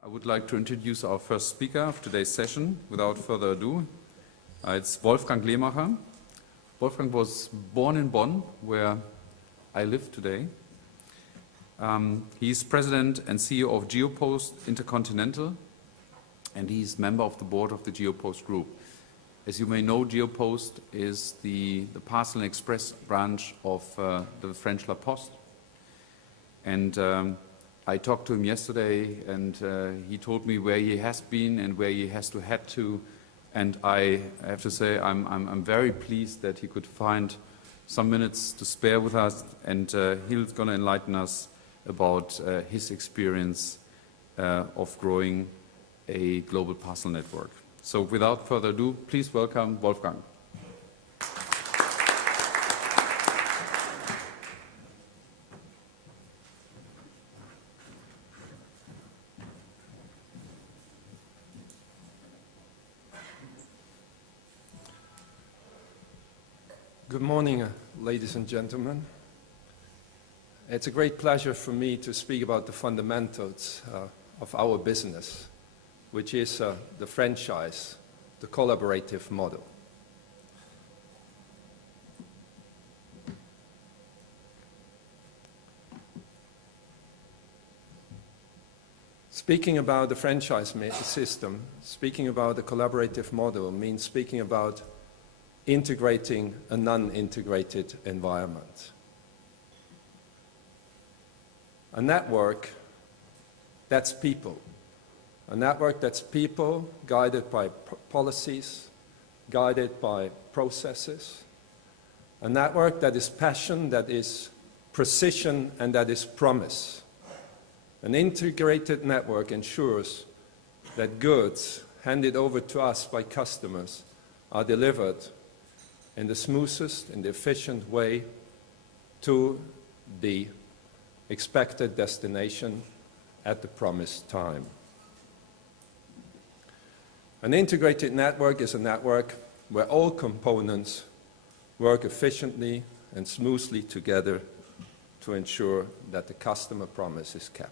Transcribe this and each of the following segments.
I would like to introduce our first speaker of today's session. Without further ado, it's Wolfgang Lehmacher. Wolfgang was born in Bonn, where I live today. He's president and CEO of GeoPost Intercontinental, and he's member of the board of the GeoPost Group. As you may know, GeoPost is the Parcel and Express branch of the French La Poste. And I talked to him yesterday, and he told me where he has been and where he has to head to. And I have to say, I'm very pleased that he could find some minutes to spare with us, and he's going to enlighten us about his experience of growing a global parcel network. So without further ado, please welcome Wolfgang. Good morning, ladies and gentlemen. It's a great pleasure for me to speak about the fundamentals of our business, which is the franchise, the collaborative model. Speaking about the franchise system, speaking about the collaborative model means speaking about integrating a non-integrated environment. A network, that's people. A network that's people guided by policies, guided by processes. A network that is passion, that is precision, and that is promise. An integrated network ensures that goods handed over to us by customers are delivered in the smoothest and efficient way to the expected destination at the promised time. An integrated network is a network where all components work efficiently and smoothly together to ensure that the customer promise is kept.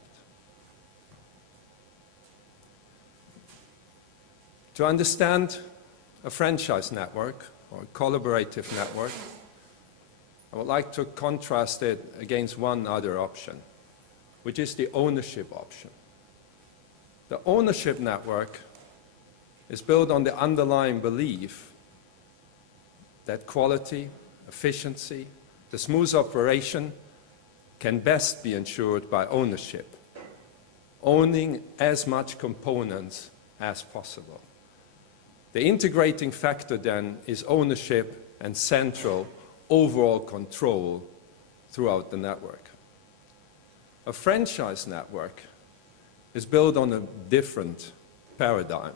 To understand a franchise network, or a collaborative network, I would like to contrast it against one other option, which is the ownership option. The ownership network is built on the underlying belief that quality, efficiency, the smooth operation can best be ensured by ownership, owning as much components as possible. The integrating factor then is ownership and central overall control throughout the network. A franchise network is built on a different paradigm.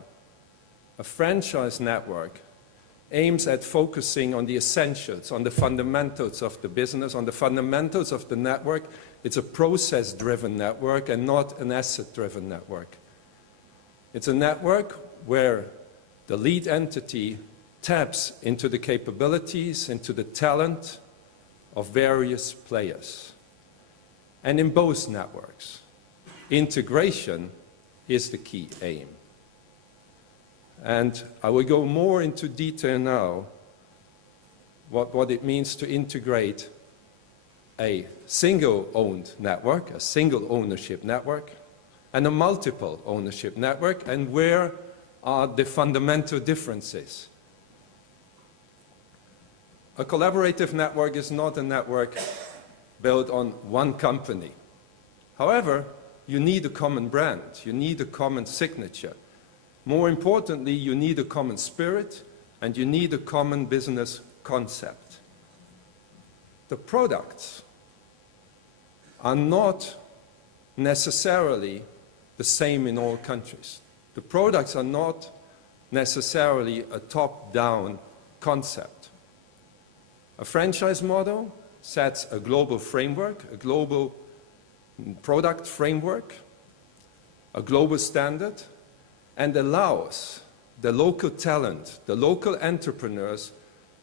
A franchise network aims at focusing on the essentials, on the fundamentals of the business, on the fundamentals of the network. It's a process-driven network and not an asset-driven network. It's a network where the lead entity taps into the capabilities, into the talent of various players. And in both networks, integration is the key aim. And I will go more into detail now what it means to integrate a single-owned network, a single ownership network, and a multiple ownership network, and where are the fundamental differences. A collaborative network is not a network built on one company. However, you need a common brand, you need a common signature. More importantly, you need a common spirit, and you need a common business concept. The products are not necessarily the same in all countries. The products are not necessarily a top-down concept. A franchise model sets a global framework, a global product framework, a global standard, and allows the local talent, the local entrepreneurs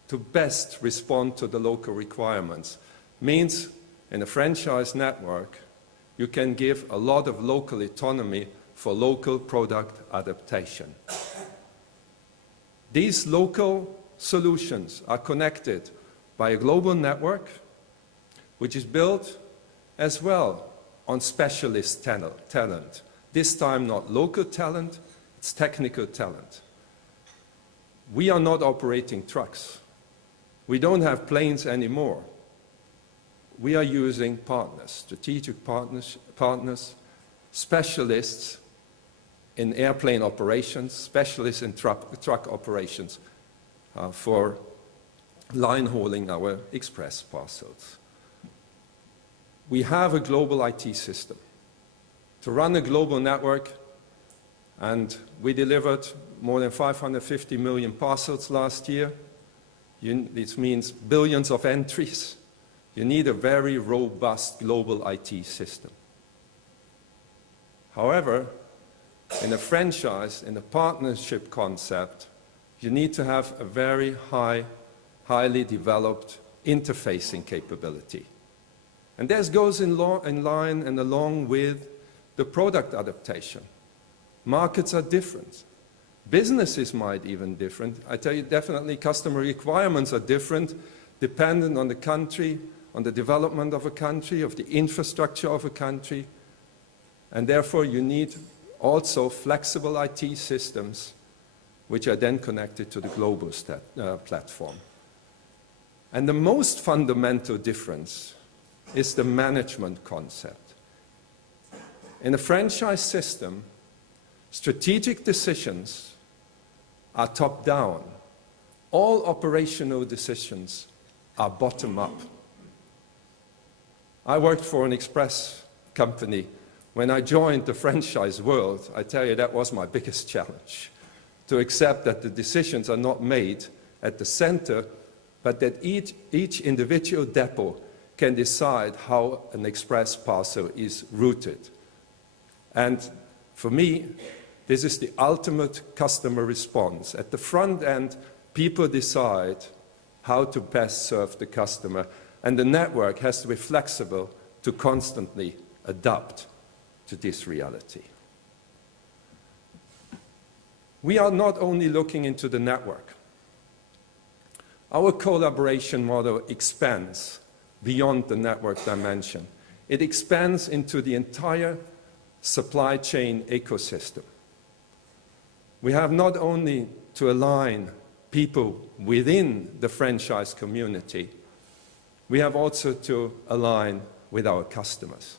to best respond to the local requirements. Means in a franchise network, you can give a lot of local autonomy for local product adaptation. These local solutions are connected by a global network, which is built as well on specialist talent. This time not local talent, it's technical talent. We are not operating trucks. We don't have planes anymore. We are using partners, strategic partners, specialists in airplane operations, specialists in truck operations for line hauling our express parcels. We have a global IT system to run a global network, and we delivered more than 550 million parcels last year. This means billions of entries. You need a very robust global IT system. However, in a franchise, in a partnership concept, you need to have a very highly developed interfacing capability. And this goes in line and along with the product adaptation. Markets are different. Businesses might even different. I tell you, definitely customer requirements are different, dependent on the country, on the development of a country, of the infrastructure of a country. And therefore, you need also flexible IT systems, which are then connected to the global platform. And the most fundamental difference is the management concept. In a franchise system, strategic decisions are top-down. All operational decisions are bottom-up. I worked for an express company. When I joined the franchise world, I tell you that was my biggest challenge, to accept that the decisions are not made at the center, but that each individual depot can decide how an express parcel is routed. And for me, this is the ultimate customer response. At the front end, people decide how to best serve the customer, and the network has to be flexible to constantly adapt to this reality. We are not only looking into the network. Our collaboration model expands beyond the network dimension. It expands into the entire supply chain ecosystem. We have not only to align people within the franchise community, we have also to align with our customers.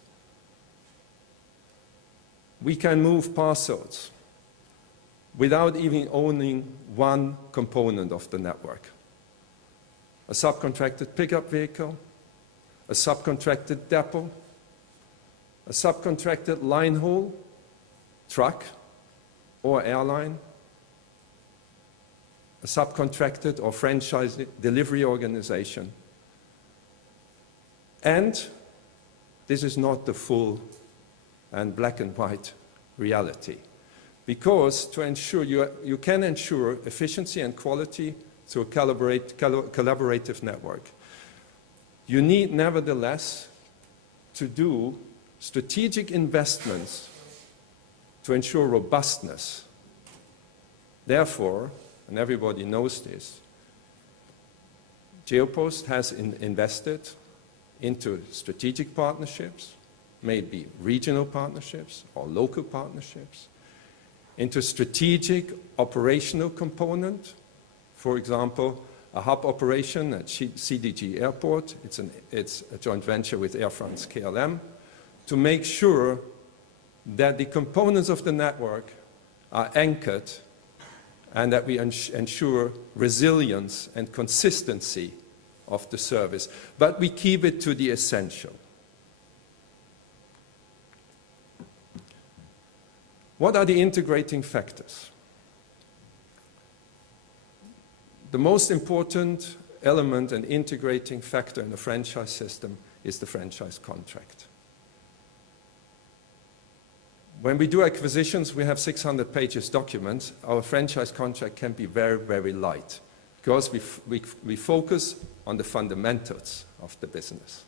We can move parcels without even owning one component of the network. A subcontracted pickup vehicle, a subcontracted depot, a subcontracted line haul, truck or airline, a subcontracted or franchise delivery organization. And this is not the full and black and white reality. Because to ensure you can ensure efficiency and quality through a collaborative network, you need nevertheless to do strategic investments to ensure robustness. Therefore, and everybody knows this, GeoPost has invested into strategic partnerships, maybe regional partnerships or local partnerships, into strategic operational component, for example, a hub operation at CDG Airport. It's a joint venture with Air France KLM, to make sure that the components of the network are anchored and that we ensure resilience and consistency of the service, but we keep it to the essential. What are the integrating factors? The most important element and integrating factor in the franchise system is the franchise contract. When we do acquisitions, we have 600 pages documents. Our franchise contract can be very, very light because we focus on the fundamentals of the business.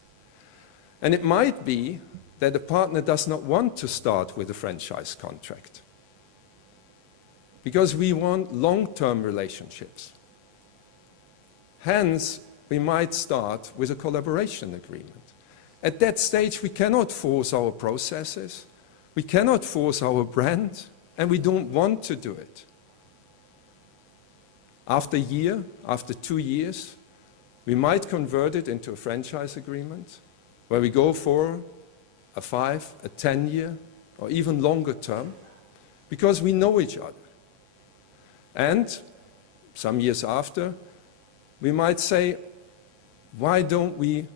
And it might be that a partner does not want to start with a franchise contract, because we want long-term relationships. Hence, we might start with a collaboration agreement. At that stage, we cannot force our processes, we cannot force our brand, and we don't want to do it. After a year, after 2 years, we might convert it into a franchise agreement where we go for a 5, a 10-year, or even longer term, because we know each other. And some years after, we might say, why don't we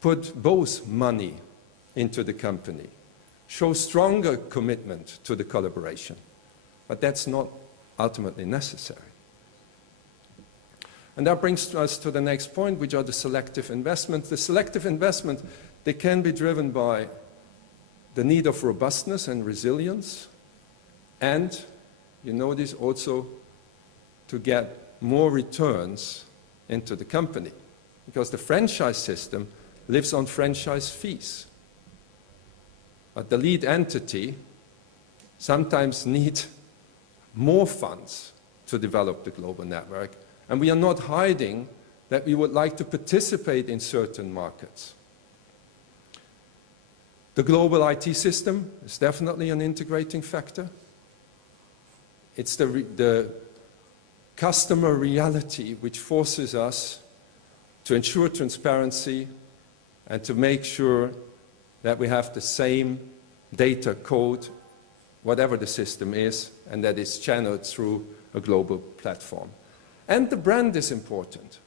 put both money into the company, show stronger commitment to the collaboration? But that's not ultimately necessary. And that brings us to the next point, which are the selective investments. The selective investment, they can be driven by the need of robustness and resilience, and you know this also to get more returns into the company, because the franchise system lives on franchise fees. But the lead entity sometimes needs more funds to develop the global network, and we are not hiding that we would like to participate in certain markets. The global IT system is definitely an integrating factor. It's the customer reality which forces us to ensure transparency and to make sure that we have the same data code, whatever the system is, and that is channeled through a global platform. And the brand is important.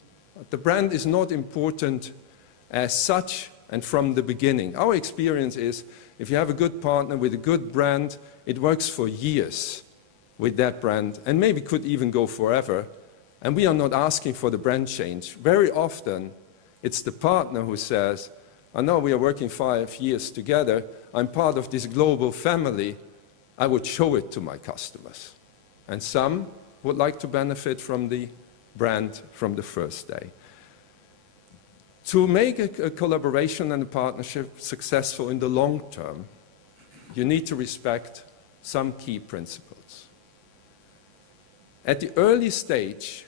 The brand is not important as such and from the beginning. Our experience is if you have a good partner with a good brand, it works for years with that brand and maybe could even go forever. And we are not asking for the brand change. Very often, it's the partner who says, I know we are working 5 years together, I'm part of this global family, I would show it to my customers. And some would like to benefit from the brand from the first day. To make a collaboration and a partnership successful in the long term, you need to respect some key principles. At the early stage,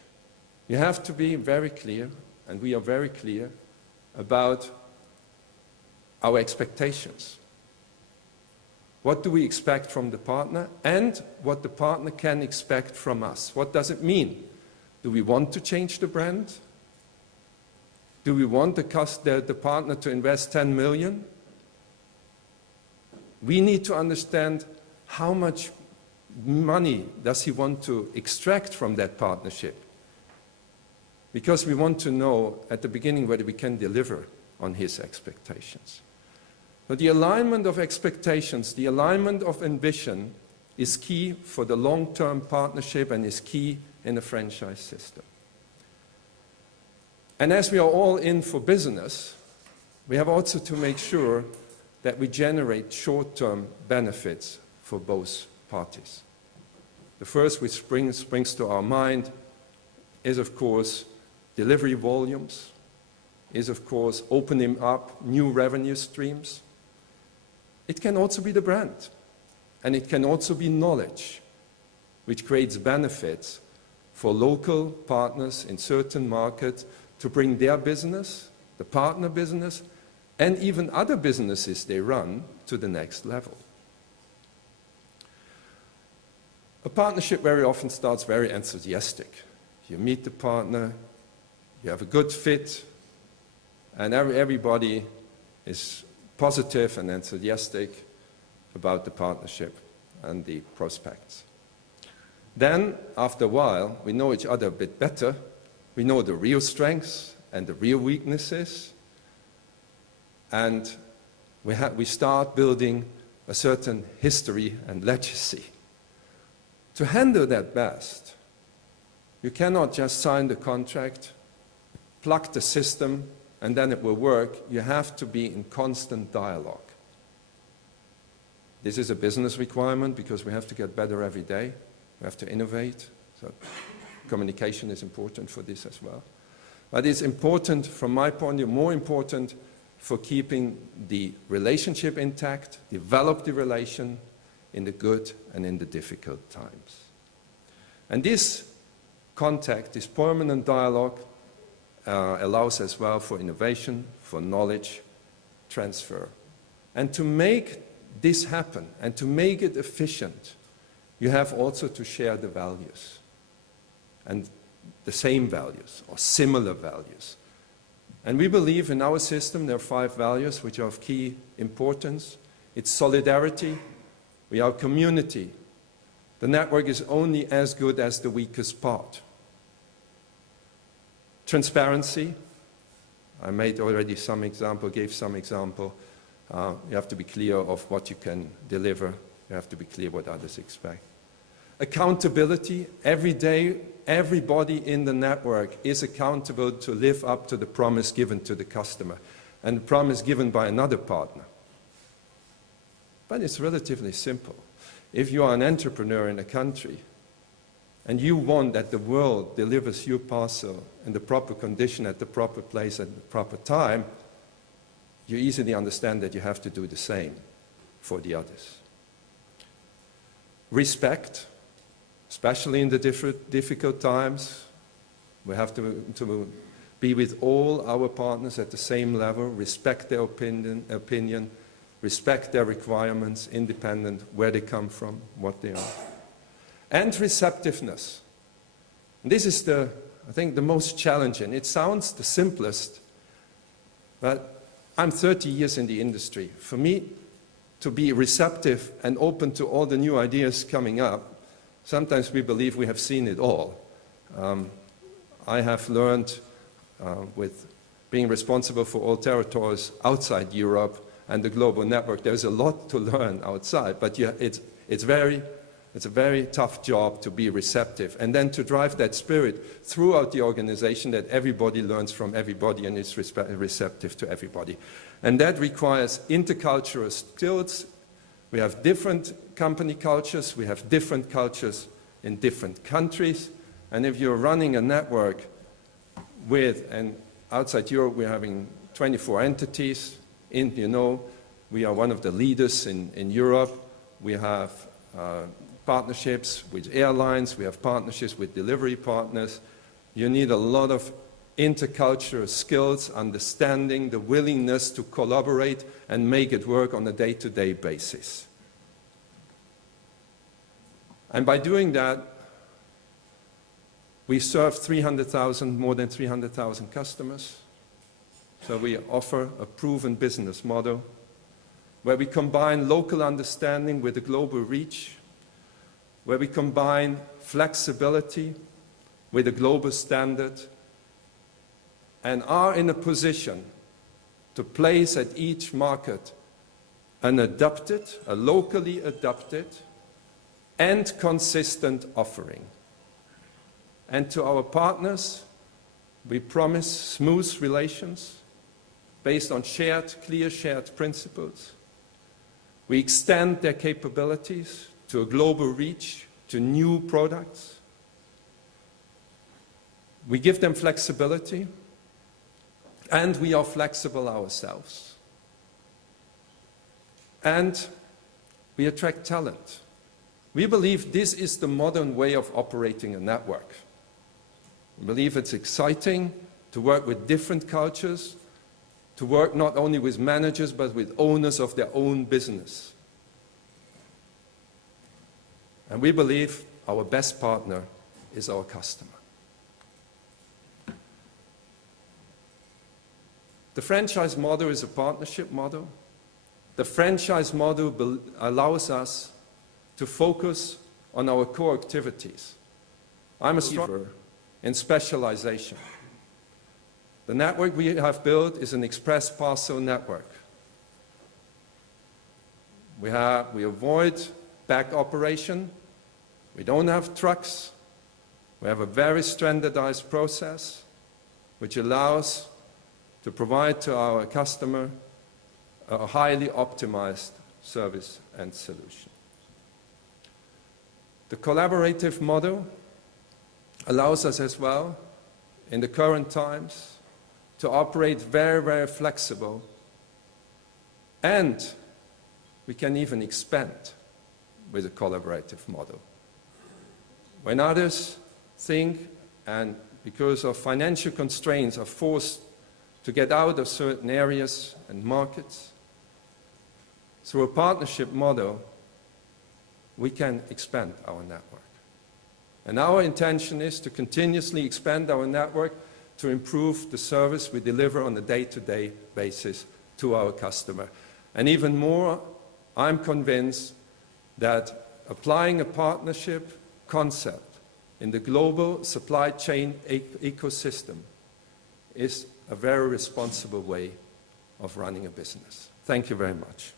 you have to be very clear, and we are very clear, about our expectations. What do we expect from the partner, and what the partner can expect from us? What does it mean? Do we want to change the brand? Do we want the partner to invest 10 million? We need to understand how much money does he want to extract from that partnership, because we want to know at the beginning whether we can deliver on his expectations. But the alignment of expectations, the alignment of ambition is key for the long-term partnership and is key in a franchise system. And as we are all in for business, we have also to make sure that we generate short-term benefits for both parties. The first which springs to our mind is, of course, delivery volumes, is, of course, opening up new revenue streams. It can also be the brand, and it can also be knowledge, which creates benefits for local partners in certain markets to bring their business, the partner business, and even other businesses they run to the next level. A partnership very often starts very enthusiastic. You meet the partner, you have a good fit, and everybody is positive and enthusiastic about the partnership and the prospects. Then, after a while, we know each other a bit better. We know the real strengths and the real weaknesses, and we start building a certain history and legacy. To handle that best, you cannot just sign the contract, plug the system, and then it will work. You have to be in constant dialogue. This is a business requirement because we have to get better every day. We have to innovate. So communication is important for this as well. But it's important, from my point of view, more important for keeping the relationship intact, develop the relation in the good and in the difficult times. And this contact, this permanent dialogue, allows as well for innovation, for knowledge transfer. And to make this happen and to make it efficient, you have also to share the values, and the same values or similar values. And we believe in our system there are 5 values which are of key importance. It's solidarity, we are a community. The network is only as good as the weakest part. Transparency, I made already some example, gave some example. You have to be clear of what you can deliver. You have to be clear what others expect. Accountability, every day, everybody in the network is accountable to live up to the promise given to the customer and the promise given by another partner. But it's relatively simple. If you are an entrepreneur in a country and you want that the world delivers your parcel in the proper condition at the proper place at the proper time, you easily understand that you have to do the same for the others. Respect, especially in the difficult times. We have to be with all our partners at the same level, respect their opinion, respect their requirements, independent where they come from, what they are. And receptiveness. This is I think the most challenging. It sounds the simplest, but I'm 30 years in the industry. For me to be receptive and open to all the new ideas coming up, sometimes we believe we have seen it all. I have learned with being responsible for all territories outside Europe and the global network, there's a lot to learn outside, but it's a very tough job to be receptive and then to drive that spirit throughout the organization that everybody learns from everybody and is receptive to everybody. And that requires intercultural skills. We have different company cultures, we have different cultures in different countries, and if you're running a network and outside Europe we're having 24 entities, we are one of the leaders in Europe. We have partnerships with airlines, we have partnerships with delivery partners. You need a lot of intercultural skills, understanding, the willingness to collaborate and make it work on a day-to-day basis. And by doing that, we serve more than 300,000 customers. So we offer a proven business model where we combine local understanding with a global reach, where we combine flexibility with a global standard, and are in a position to place at each market a locally adapted and consistent offering. And to our partners, we promise smooth relations based on clear shared principles. We extend their capabilities to a global reach, to new products. We give them flexibility, and we are flexible ourselves. And we attract talent. We believe this is the modern way of operating a network. We believe it's exciting to work with different cultures, to work not only with managers but with owners of their own business. And we believe our best partner is our customer. The franchise model is a partnership model. The franchise model allows us to focus on our core activities. I'm a believer in specialization. The network we have built is an express parcel network. We avoid back operation. We don't have trucks. We have a very standardized process which allows to provide to our customer a highly optimized service and solution. The collaborative model allows us as well, in the current times, to operate very, very flexible And we can even expand with a collaborative model. When others think, and because of financial constraints are forced to get out of certain areas and markets, through a partnership model, we can expand our network. And our intention is to continuously expand our network to improve the service we deliver on a day-to-day basis to our customer. And even more, I'm convinced that applying a partnership concept in the global supply chain ecosystem is a very responsible way of running a business. Thank you very much.